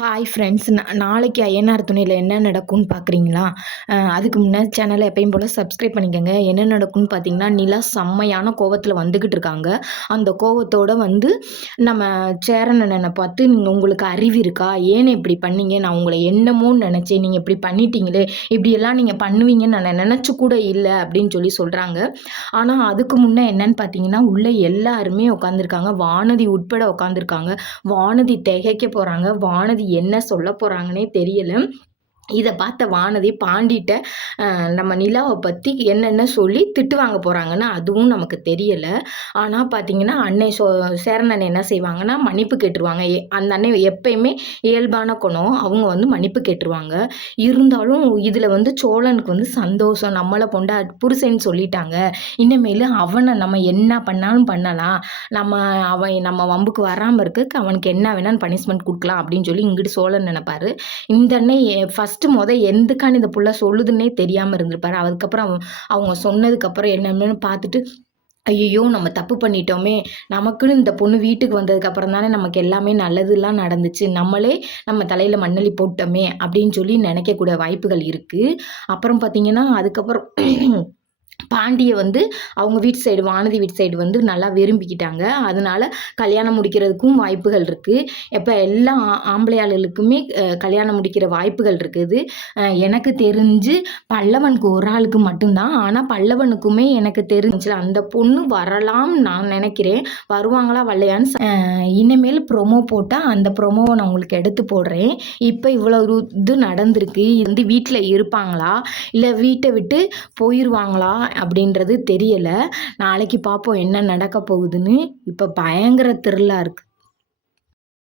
Hi friends நாளைக்கு ஐயனார் துணையில் என்ன நடக்கும்னு பார்க்குறீங்களா அதுக்கு முன்னாடி சேனலை எப்பயும் போல் சப்ஸ்கிரைப் பண்ணிக்கோங்க. என்ன நடக்கும்னு பார்த்தீங்கன்னா நிலா செம்மையான கோவத்தில் வந்துக்கிட்டு இருக்காங்க. அந்த கோவத்தோடு வந்து நம்ம சேரனனை பார்த்து நீங்கள் உங்களுக்கு அறிவு இருக்கா? ஏன் இப்படி பண்ணீங்க? நான் உங்களை என்னமோன்னு நினச்சேன். நீங்கள் இப்படி பண்ணிட்டீங்களே. இப்படியெல்லாம் நீங்கள் பண்ணுவீங்கன்னு நான் நினச்சி கூட இல்லை. அப்படின்னு சொல்லி சொல்கிறாங்க ஆனால் அதுக்கு முன்னே என்னன்னு பார்த்தீங்கன்னா உள்ளே எல்லாருமே உட்காந்துருக்காங்க வானதி உட்பட உட்காந்துருக்காங்க வானதி திகைக்க போகிறாங்க வானதி என்ன சொல்ல போகிறாங்கன்னே தெரியல. இதை பார்த்த வானதி பாண்டிட்ட நம்ம நிலாவை பற்றி என்னென்ன சொல்லி திட்டு வாங்க போகிறாங்கன்னு அதுவும் நமக்கு தெரியலை. ஆனால் பார்த்தீங்கன்னா அன்னை சோ சேரணன் என்ன செய்வாங்கன்னா மன்னிப்பு கேட்டுருவாங்க. அந்த அன்னை எப்பயுமே இயல்பான குணம். அவங்க வந்து மன்னிப்பு கேட்டுருவாங்க. இருந்தாலும் இதில் வந்து சோழனுக்கு வந்து சந்தோஷம். நம்மளை பொண்டா புருஷன்னு சொல்லிட்டாங்க. இனிமேல் அவனை நம்ம என்ன பண்ணாலும் பண்ணலாம். நம்ம அவன் நம்ம வம்புக்கு வராமல் இருக்கு அவனுக்கு என்ன வேணாலும் பனிஷ்மெண்ட் கொடுக்கலாம் அப்படின்னு சொல்லி இங்கிட்டு சோழன் நினைப்பாரு. இந்த அன்னை ஃபஸ்ட் ஃபஸ்ட்டு முத எதுக்கான இந்த புள்ள சொல்லுதுன்னே தெரியாமல் இருந்திருப்பாரு. அதுக்கப்புறம் அவங்க சொன்னதுக்கப்புறம் என்னென்னு பார்த்துட்டு ஐயோ நம்ம தப்பு பண்ணிட்டோமே. நமக்குன்னு இந்த பொண்ணு வீட்டுக்கு வந்ததுக்கப்புறம் தானே நமக்கு எல்லாமே நல்லதுலாம் நடந்துச்சு. நம்மளே நம்ம தலையில் மண்ணலி போட்டோமே அப்படின்னு சொல்லி நினைக்கக்கூடிய வாய்ப்புகள் இருக்குது அப்புறம் பார்த்திங்கன்னா அதுக்கப்புறம் பாண்டியை வந்து அவங்க வீட்டு சைடு வானதி வீட்டு சைடு வந்து நல்லா விரும்பிக்கிட்டாங்க. அதனால கல்யாணம் முடிக்கிறதுக்கும் வாய்ப்புகள் இருக்குது இப்போ எல்லா ஆம்பளை கல்யாணம் முடிக்கிற வாய்ப்புகள் இருக்குது. எனக்கு தெரிஞ்சு பல்லவனுக்கு ஒரு ஆளுக்கு மட்டும்தான். ஆனால் பல்லவனுக்குமே எனக்கு தெரிஞ்சு அந்த பொண்ணு வரலாம் நான் நினைக்கிறேன். வருவாங்களா வரலையான்னு இனிமேல் ப்ரொமோ போட்டால் அந்த ப்ரொமோவை நான் உங்களுக்கு எடுத்து போடுறேன். இப்போ இவ்வளோ இது நடந்திருக்கு. வந்து வீட்டில் இருப்பாங்களா? இல்லை வீட்டை விட்டு போயிடுவாங்களா அப்படின்றது தெரியலை. நாளைக்கு பார்ப்போம் என்ன நடக்க போகுதுன்னு. இப்போ பயங்கர த்ரில்லாக இருக்குது